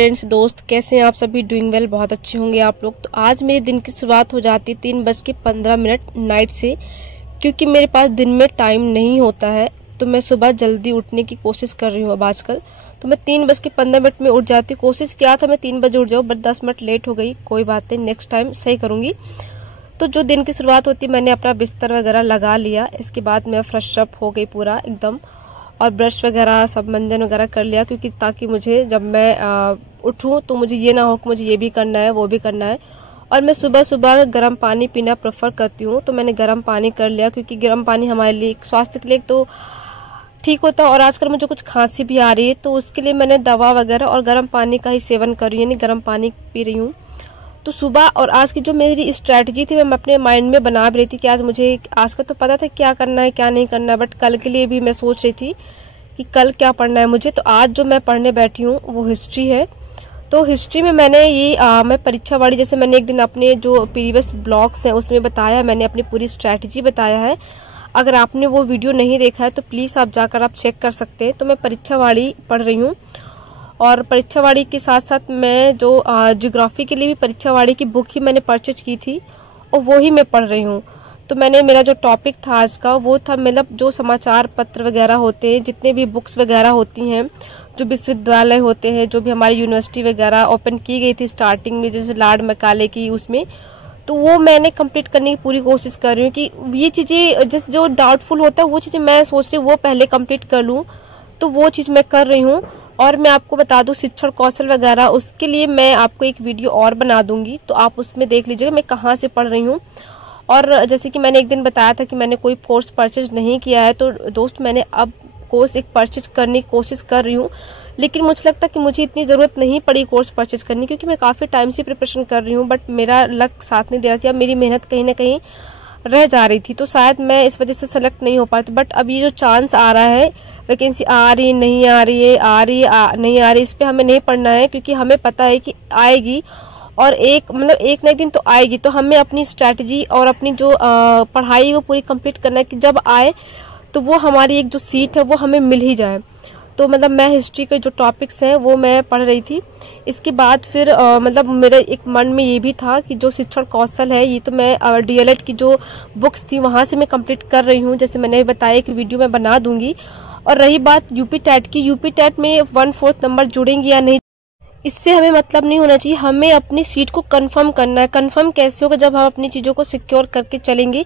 Friends, दोस्त, कैसे हैं आप सभी? डूइंग वेल, बहुत अच्छे होंगे आप लोग। तो आज मेरे दिन की शुरुआत हो जाती है 3:15 नाइट से, क्योंकि मेरे पास दिन में टाइम नहीं होता है। तो मैं सुबह जल्दी उठने की कोशिश कर रही हूँ अब आजकल। तो मैं 3:15 में उठ जाती हूँ। कोशिश किया था मैं 3 बजे उठ जाऊँ, बट 10 मिनट लेट हो गई। कोई बात नहीं, नेक्स्ट टाइम सही करूँगी। तो जो दिन की शुरुआत होती है, मैंने अपना बिस्तर वगैरह लगा लिया। इसके बाद मैं फ्रेश अप हो गई पूरा एकदम, और ब्रश वगैरह सब मंजन वगैरह कर लिया, क्योंकि ताकि मुझे जब मैं उठूं तो मुझे ये ना हो कि मुझे ये भी करना है वो भी करना है। और मैं सुबह सुबह गर्म पानी पीना प्रेफर करती हूँ, तो मैंने गर्म पानी कर लिया, क्योंकि गर्म पानी हमारे लिए स्वास्थ्य के लिए तो ठीक होता है। और आजकल मुझे कुछ खांसी भी आ रही है, तो उसके लिए मैंने दवा वगैरह और गर्म पानी का ही सेवन कर रही हूँ, यानी गर्म पानी पी रही हूँ। तो सुबह और आज की जो मेरी स्ट्रैटेजी थी, मैं अपने माइंड में बना भी रही थी कि आज का तो पता था क्या करना है क्या नहीं करना है, बट कल के लिए भी मैं सोच रही थी कि कल क्या पढ़ना है मुझे। तो आज जो मैं पढ़ने बैठी हूँ वो हिस्ट्री है। तो हिस्ट्री में मैंने मैं परीक्षा वाली, जैसे मैंने एक दिन अपने जो प्रीवियस ब्लॉग्स हैं उसमें बताया, मैंने अपनी पूरी स्ट्रैटेजी बताया है। अगर आपने वो वीडियो नहीं देखा है तो प्लीज़ आप जाकर आप चेक कर सकते हैं। तो मैं परीक्षा वाली पढ़ रही हूँ, और परीक्षा वाली के साथ साथ मैं जो ज्योग्राफी के लिए भी परीक्षा वाली की बुक ही मैंने परचेज की थी, और वो ही मैं पढ़ रही हूँ। तो मेरा जो टॉपिक था आज का वो था, मतलब जो समाचार पत्र वगैरह होते हैं, जितने भी बुक्स वगैरह होती हैं, जो विश्वविद्यालय होते हैं, जो भी हमारी यूनिवर्सिटी वगैरह ओपन की गई थी स्टार्टिंग में, जैसे लॉर्ड मैकाले की, उसमें तो वो मैंने कंप्लीट करने की पूरी कोशिश कर रही हूँ कि ये चीज़ें जैसे जो डाउटफुल होता है वो चीज़ें मैं सोच रही हूँ वो पहले कंप्लीट कर लूँ। तो वो चीज़ मैं कर रही हूँ। और मैं आपको बता दूं, शिक्षण कौशल वगैरह, उसके लिए मैं आपको एक वीडियो और बना दूंगी, तो आप उसमें देख लीजिएगा मैं कहाँ से पढ़ रही हूँ। और जैसे कि मैंने एक दिन बताया था कि मैंने कोई कोर्स परचेज नहीं किया है, तो दोस्त मैंने अब कोर्स एक परचेज करने की कोशिश कर रही हूँ। लेकिन मुझे लगता है कि मुझे इतनी ज़रूरत नहीं पड़ी कोर्स परचेज करने, क्योंकि मैं काफ़ी टाइम से प्रिपरेशन कर रही हूँ, बट मेरा लक साथ नहीं दे रहा था, मेरी मेहनत कहीं ना कहीं रह जा रही थी। तो शायद मैं इस वजह से सेलेक्ट नहीं हो पाती। बट अब ये जो चांस आ रहा है, वैकेंसी आ रही नहीं आ रही है, नहीं आ रही, इस पर हमें नहीं पढ़ना है, क्योंकि हमें पता है कि आएगी, और एक ना एक दिन तो आएगी। तो हमें अपनी स्ट्रैटेजी और अपनी जो पढ़ाई वो पूरी कंप्लीट करना है, कि जब आए तो वो हमारी एक जो सीट है वो हमें मिल ही जाए। तो मैं हिस्ट्री के जो टॉपिक्स हैं वो मैं पढ़ रही थी। इसके बाद फिर मेरे एक मन में ये भी था कि जो शिक्षण कौशल है, ये तो मैं DLED की जो बुक्स थी वहाँ से मैं कंप्लीट कर रही हूँ, जैसे मैंने बताया कि वीडियो मैं बना दूंगी। और रही बात यूपी टेट की, यूपी टेट में 1/4 नंबर जुड़ेंगे या नहीं, इससे हमें मतलब नहीं होना चाहिए। हमें अपनी सीट को कंफर्म करना है। कंफर्म कैसे होगा? जब हम अपनी चीज़ों को सिक्योर करके चलेंगे।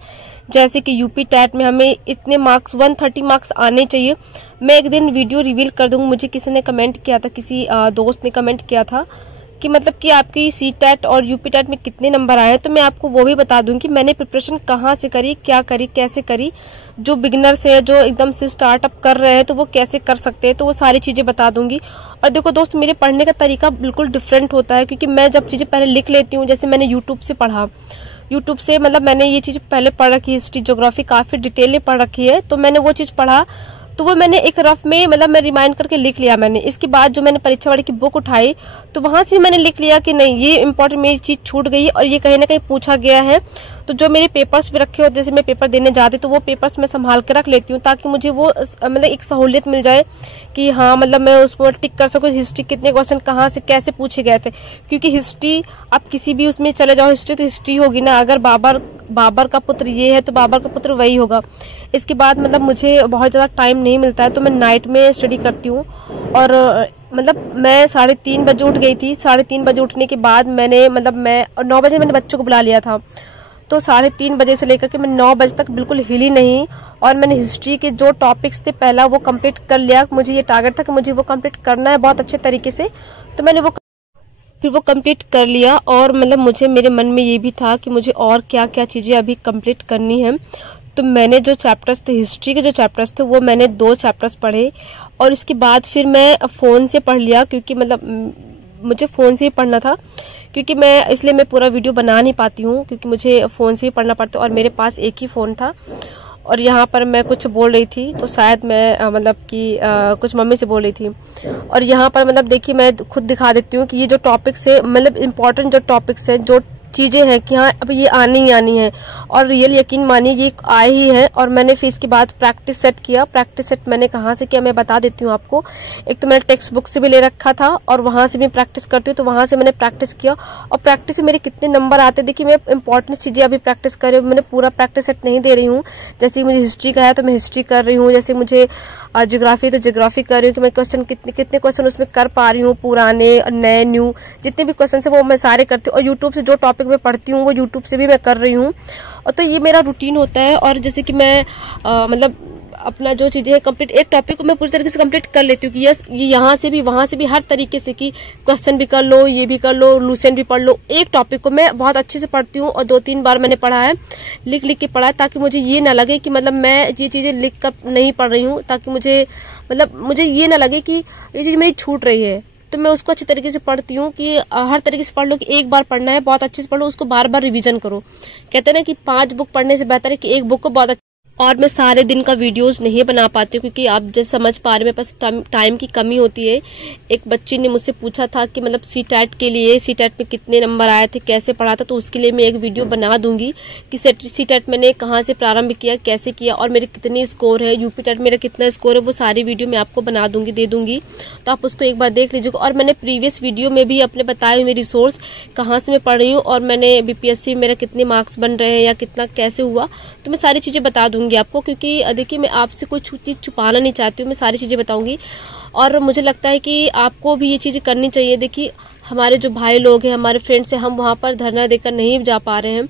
जैसे कि यूपी टेट में हमें इतने मार्क्स 130 मार्क्स आने चाहिए। मैं एक दिन वीडियो रिवील कर दूंगी। मुझे किसी ने कमेंट किया था, किसी दोस्त ने कमेंट किया था कि कि आपकी सी टेट और यूपी टेट में कितने नंबर आए हैं। तो मैं आपको वो भी बता दूंगी कि मैंने प्रिपरेशन कहाँ से करी, क्या करी, कैसे करी। जो बिगिनर्स है, जो एकदम से स्टार्टअप कर रहे हैं, तो वो कैसे कर सकते हैं, तो वो सारी चीज़ें बता दूंगी। और देखो दोस्त, मेरे पढ़ने का तरीका बिल्कुल डिफरेंट होता है, क्योंकि मैं जब चीज़ें पहले लिख लेती हूँ, जैसे मैंने यूट्यूब से पढ़ा, यूट्यूब से मैंने ये चीज़ पहले पढ़ रखी है, हिस्ट्री ज्योग्राफी काफ़ी डिटेल में पढ़ रखी है। तो मैंने वो चीज़ पढ़ा, तो वो मैंने एक रफ में मैं रिमाइंड करके लिख लिया मैंने। इसके बाद जो मैंने परीक्षा वाली की बुक उठाई, तो वहां से मैंने लिख लिया कि नहीं, ये इंपॉर्टेंट मेरी चीज़ छूट गई और ये कहीं ना कहीं पूछा गया है। तो जो मेरे पेपर्स भी रखे होते, जैसे मैं पेपर देने जाती, तो वो पेपर्स मैं संभाल के रख लेती हूँ, ताकि मुझे वो एक सहूलियत मिल जाए कि हाँ, मैं उसको टिक कर सकूँ हिस्ट्री कितने क्वेश्चन कहाँ से कैसे पूछे गए थे। क्योंकि हिस्ट्री, आप किसी भी उसमें चले जाओ, हिस्ट्री तो हिस्ट्री होगी ना। अगर बाबर का पुत्र ये है तो बाबर का पुत्र वही होगा। इसके बाद मुझे बहुत ज़्यादा टाइम नहीं मिलता है, तो मैं नाइट में स्टडी करती हूँ। और मैं 3:30 बजे उठ गई थी। 3:30 बजे उठने के बाद मैं 9 बजे मैंने बच्चों को बुला लिया था। तो 3:30 बजे से लेकर के मैं 9 बजे तक बिल्कुल हिली नहीं, और मैंने हिस्ट्री के जो टॉपिक्स थे पहला वो कंप्लीट कर लिया। मुझे ये टारगेट था कि मुझे वो कंप्लीट करना है बहुत अच्छे तरीके से। तो मैंने फिर वो कंप्लीट कर लिया। और मुझे मेरे मन में ये भी था कि मुझे और क्या क्या चीज़ें अभी कंप्लीट करनी है। तो मैंने जो चैप्टर्स थे, हिस्ट्री के जो चैप्टर्स थे, वो मैंने 2 चैप्टर्स पढ़े। और इसके बाद फिर मैं फ़ोन से पढ़ लिया, क्योंकि मुझे फ़ोन से ही पढ़ना था, क्योंकि इसलिए मैं पूरा वीडियो बना नहीं पाती हूँ, क्योंकि मुझे फ़ोन से ही पढ़ना पड़ता है। और मेरे पास एक ही फ़ोन था, और यहाँ पर मैं कुछ बोल रही थी, तो शायद मैं कुछ मम्मी से बोल रही थी। और यहाँ पर देखिए, मैं खुद दिखा देती हूँ कि ये जो टॉपिक्स है, इम्पॉर्टेंट जो टॉपिक्स हैं, जो चीज़ें हैं कि हाँ अब ये आनी ही आनी है, और रियल यकीन मानिए ये आए ही है। और मैंने फिर इसके बाद प्रैक्टिस सेट किया। प्रैक्टिस सेट मैंने कहाँ से किया मैं बता देती हूँ आपको। एक तो मैंने टेक्स्ट बुक से भी ले रखा था और वहाँ से भी प्रैक्टिस करती हूँ, तो वहाँ से मैंने प्रैक्टिस किया। और प्रैक्टिस में मेरे कितने नंबर आते, देखिए मैं इंपॉर्टेंट चीज़ें अभी प्रैक्टिस कर रही हूँ, मैंने पूरा प्रैक्टिस सेट नहीं दे रही हूँ। जैसे मुझे हिस्ट्री का है तो मैं हिस्ट्री कर रही हूँ, जैसे मुझे ज्योग्राफी तो ज्योग्राफी कर रही हूँ कि मैं क्वेश्चन कितने क्वेश्चन उसमें कर पा रही हूँ, पुराने नए न्यू जितने भी क्वेश्चन है वो मैं सारे करती हूँ। और यूट्यूब से जो टॉपिक मैं पढ़ती हूँ वो यूट्यूब से भी मैं कर रही हूँ। और तो ये मेरा रूटीन होता है। और जैसे कि मैं मतलब अपना जो चीज़ें हैं कंप्लीट, एक टॉपिक को मैं पूरी तरीके से कंप्लीट कर लेती हूँ कि यस ये यहाँ से भी वहाँ से भी हर तरीके से, कि क्वेश्चन भी कर लो, ये भी कर लो, लूसेंट भी पढ़ लो। एक टॉपिक को मैं बहुत अच्छे से पढ़ती हूँ और 2-3 बार मैंने पढ़ा है, लिख के पढ़ा है, ताकि मुझे ये ना लगे कि मतलब मैं ये चीज़ें लिख कर नहीं पढ़ रही हूँ, ताकि मुझे ये ना लगे कि ये चीज़ मेरी छूट रही है। तो मैं उसको अच्छी तरीके से पढ़ती हूँ कि हर तरीके से पढ़ लो, कि एक बार पढ़ना है बहुत अच्छे से पढ़ लो, उसको बार बार रिवीजन करो। कहते हैं ना कि 5 बुक पढ़ने से बेहतर है कि एक बुक को बहुत। और मैं सारे दिन का वीडियोस नहीं बना पाती हूँ क्योंकि आप जैसे समझ पा रहे मेरे पास टाइम की कमी होती है। एक बच्ची ने मुझसे पूछा था कि मतलब सीटेट के लिए, सीटेट में कितने नंबर आए थे, कैसे पढ़ा था, तो उसके लिए मैं एक वीडियो बना दूंगी कि सीटेट मैंने कहाँ से प्रारंभ किया, कैसे किया और मेरे कितने स्कोर है, यूपी टेट मेरा कितना स्कोर है, वो सारी वीडियो मैं आपको बना दूंगी, दे दूंगी, तो आप उसको एक बार देख लीजिएगा। और मैंने प्रीवियस वीडियो में भी अपने बताए हुए रिसोर्स कहाँ से मैं पढ़ रही हूँ और मैंने बीपीएससी में मेरा कितने मार्क्स बन रहे हैं या कितना कैसे हुआ, तो मैं सारी चीज़ें बता दूंगी आपको। क्योंकि देखिए मैं आपसे कोई चीज़ छुपाना नहीं चाहती हूँ, मैं सारी चीज़ें बताऊंगी और मुझे लगता है कि आपको भी ये चीज़ें करनी चाहिए। देखिए हमारे जो भाई लोग हैं, हमारे फ्रेंड्स हैं, हम वहाँ पर धरना देकर नहीं जा पा रहे हैं,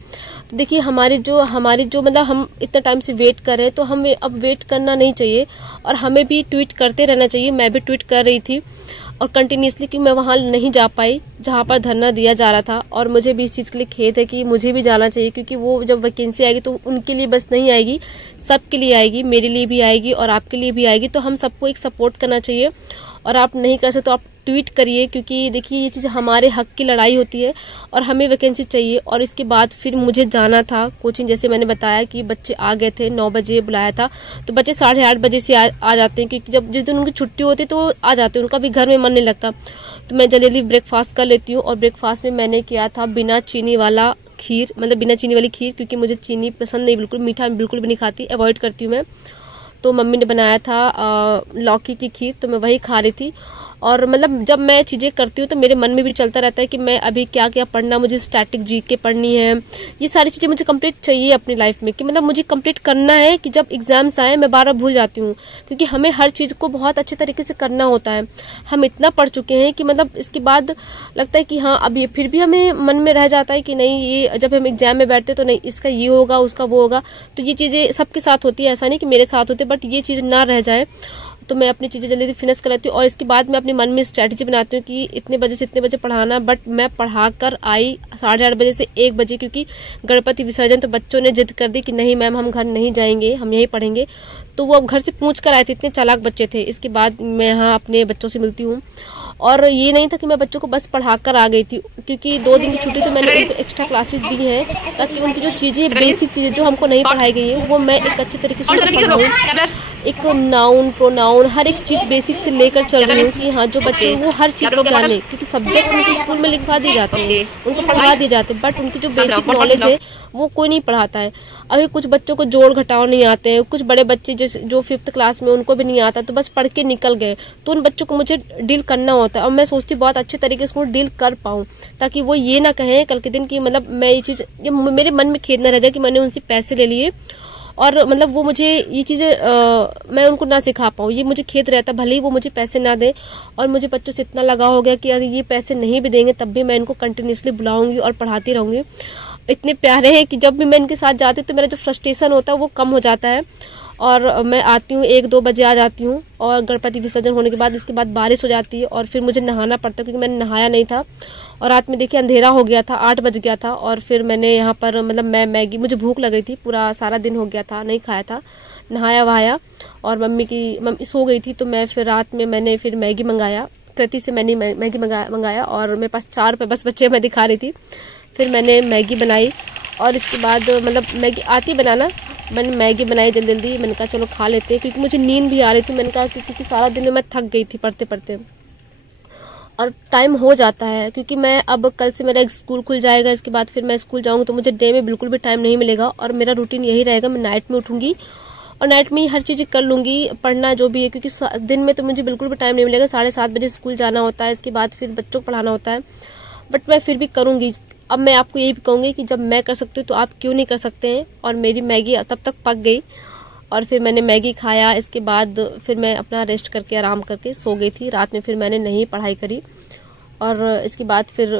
तो देखिए हमारी जो मतलब हम इतना टाइम से वेट कर रहे हैं, तो हमें अब वेट करना नहीं चाहिए और हमें भी ट्वीट करते रहना चाहिए। मैं भी ट्वीट कर रही थी और कंटिन्यूसली कि मैं वहाँ नहीं जा पाई जहाँ पर धरना दिया जा रहा था, और मुझे भी इस चीज़ के लिए खेद है कि मुझे भी जाना चाहिए, क्योंकि वो जब वैकेंसी आएगी तो उनके लिए बस नहीं आएगी, सबके लिए आएगी, मेरे लिए भी आएगी और आपके लिए भी आएगी। तो हम सबको एक सपोर्ट करना चाहिए और आप नहीं कर सकते तो आप ट्वीट करिए, क्योंकि देखिए ये चीज़ हमारे हक की लड़ाई होती है और हमें वैकेंसी चाहिए। और इसके बाद फिर मुझे जाना था कोचिंग, जैसे मैंने बताया कि बच्चे आ गए थे, 9 बजे बुलाया था, तो बच्चे 8:30 बजे से आ जाते हैं, क्योंकि जब जिस दिन उनकी छुट्टी होती है तो आ जाते हैं, उनका भी घर में मन नहीं लगता। तो मैं जल्दी ब्रेकफास्ट कर लेती हूँ और ब्रेकफास्ट में मैंने किया था बिना चीनी वाला खीर, मतलब बिना चीनी वाली खीर, क्योंकि मुझे चीनी पसंद नहीं, बिल्कुल मीठा बिल्कुल भी नहीं खाती, अवॉइड करती हूँ मैं। तो मम्मी ने बनाया था लौकी की खीर, तो मैं वही खा रही थी। और मतलब जब मैं चीज़ें करती हूँ तो मेरे मन में भी चलता रहता है कि मैं अभी क्या क्या पढ़ना, मुझे स्टैटिक जीके पढ़नी है, ये सारी चीज़ें मुझे कंप्लीट चाहिए अपनी लाइफ में, कि मतलब मुझे कंप्लीट करना है कि जब एग्जाम्स आए मैं बार बार भूल जाती हूँ, क्योंकि हमें हर चीज़ को बहुत अच्छे तरीके से करना होता है। हम इतना पढ़ चुके हैं कि मतलब इसके बाद लगता है कि हाँ अब ये, फिर भी हमें मन में रह जाता है कि नहीं, ये जब हम एग्जाम में बैठते तो नहीं इसका ये होगा, उसका वो होगा। तो ये चीज़ें सबके साथ होती है, ऐसा नहीं कि मेरे साथ होते, बट ये चीज़ ना रह जाए, तो मैं अपनी चीज़ें जल्दी फिनिश कर लेती हूँ। और इसके बाद मैं अपने मन में स्ट्रैटेजी बनाती हूँ कि इतने बजे से इतने बजे पढ़ाना, बट मैं पढ़ा कर आई 8:30 बजे से 1 बजे, क्योंकि गणपति विसर्जन, तो बच्चों ने जिद कर दी कि नहीं मैम हम घर नहीं जाएंगे, हम यहीं पढ़ेंगे। तो वो अब घर से पूछ कर आए थे, इतने चालाक बच्चे थे। इसके बाद मैं यहाँ अपने बच्चों से मिलती हूँ और ये नहीं था कि मैं बच्चों को बस पढ़ा कर आ गई थी, क्योंकि 2 दिन की छुट्टी तो मैंने उनको एक्स्ट्रा क्लासेस दी हैं, ताकि उनकी जो चीज़ें बेसिक चीज़ें जो हमको नहीं पढ़ाई गई हैं वो मैं एक अच्छे तरीके से पढ़ाऊँ। एक नाउन प्रोनाउन हर एक चीज़ बेसिक से लेकर चल रही हूँ कि हाँ जो बच्चे वो हर चीज़ को जाने, क्योंकि सब्जेक्ट उनके स्कूल में लिखवा दिए जाते हैं, उनको पढ़ा दिए जाते हैं, बट उनकी जो बेसिक नॉलेज है वो कोई नहीं पढ़ाता है। अभी कुछ बच्चों को जोड़ घटाव नहीं आते हैं, कुछ बड़े बच्चे जो 5th क्लास में उनको भी नहीं आता, तो बस पढ़ के निकल गए, तो उन बच्चों को मुझे डील करना होता है। और मैं सोचती बहुत अच्छे तरीके से डील कर पाऊँ, ताकि वो ये ना कहें कल के दिन की मतलब मैं ये चीज़, मेरे मन में खेद न रह जाए कि मैंने उनसे पैसे ले लिए और मतलब वो मुझे ये चीज़ें मैं उनको ना सिखा पाऊँ, ये मुझे खेद रहता, भले ही वो मुझे पैसे ना दें। और मुझे बच्चों से इतना लगा हो गया कि अगर ये पैसे नहीं भी देंगे तब भी मैं इनको कंटिन्यूसली बुलाऊंगी और पढ़ाती रहूँगी। इतने प्यारे हैं कि जब भी मैं इनके साथ जाती हूँ तो मेरा जो फ्रस्ट्रेशन होता है वो कम हो जाता है। और मैं आती हूँ 1-2 बजे आ जाती हूँ, और गणपति विसर्जन होने के बाद इसके बाद बारिश हो जाती है और फिर मुझे नहाना पड़ता है, क्योंकि मैंने नहाया नहीं था। और रात में देखिए अंधेरा हो गया था, 8 बज गया था, और फिर मैंने यहाँ पर मतलब मैं मैगी, मुझे भूख लग रही थी, पूरा सारा दिन हो गया था नहीं खाया था, नहाया वहाया, और मम्मी सो गई थी, तो मैं फिर रात में मैंने फिर मैगी मंगाया, कृति से मैंने मैगी मंगाया और मेरे पास 4 रुपये बस बच्चे मैं दिखा रही थी। फिर मैंने मैगी बनाई और इसके बाद मतलब मैगी आती बनाना, मैंने मैगी बनाई जल्दी, मैंने कहा चलो खा लेते हैं, क्योंकि मुझे नींद भी आ रही थी। मैंने कहा क्योंकि सारा दिन में मैं थक गई थी पढ़ते पढ़ते। और टाइम हो जाता है, क्योंकि मैं अब कल से मेरा स्कूल खुल जाएगा, इसके बाद फिर मैं स्कूल जाऊंगी, तो मुझे डे में बिल्कुल भी टाइम नहीं मिलेगा। और मेरा रूटीन यही रहेगा, मैं नाइट में उठूंगी और नाइट में ही हर चीज़ कर लूँगी, पढ़ना जो भी है, क्योंकि दिन में तो मुझे बिल्कुल भी टाइम नहीं मिलेगा। 7:30 बजे स्कूल जाना होता है, इसके बाद फिर बच्चों को पढ़ाना होता है, बट मैं फिर भी करूँगी। अब मैं आपको यही कहूँगी कि जब मैं कर सकती हूँ तो आप क्यों नहीं कर सकते हैं। और मेरी मैगी तब तक पक गई और फिर मैंने मैगी खाया, इसके बाद फिर मैं अपना रेस्ट करके आराम करके सो गई थी। रात में फिर मैंने नहीं पढ़ाई करी और इसके बाद फिर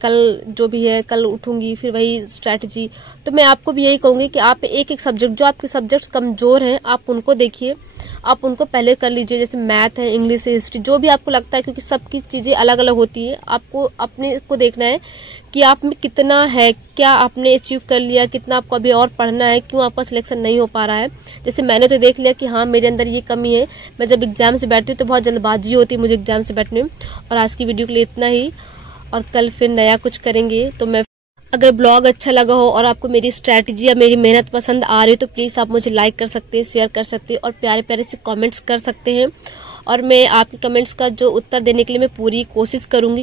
कल जो भी है कल उठूंगी, फिर वही स्ट्रैटेजी। तो मैं आपको भी यही कहूँगी कि आप एक एक सब्जेक्ट, जो आपके सब्जेक्ट्स कमज़ोर हैं आप उनको देखिए, आप उनको पहले कर लीजिए, जैसे मैथ है, इंग्लिश है, हिस्ट्री, जो भी आपको लगता है, क्योंकि सबकी चीज़ें अलग अलग होती हैं। आपको अपने को देखना है कि आप में कितना है, क्या आपने अचीव कर लिया, कितना आपको अभी और पढ़ना है, क्यों आपका सिलेक्शन नहीं हो पा रहा है। जैसे मैंने तो देख लिया कि हाँ मेरे अंदर ये कमी है, मैं जब एग्जाम से बैठती हूँ तो बहुत जल्दबाजी होती है मुझे एग्जाम से बैठने में। और आज की वीडियो के लिए इतना ही, और कल फिर नया कुछ करेंगे। तो मैं, अगर ब्लॉग अच्छा लगा हो और आपको मेरी स्ट्रैटेजी या मेरी मेहनत पसंद आ रही हो तो प्लीज़ आप मुझे लाइक कर सकते हैं, शेयर कर सकते हैं और प्यारे प्यारे से कमेंट्स कर सकते हैं। और मैं आपके कमेंट्स का जो उत्तर देने के लिए मैं पूरी कोशिश करूँगी।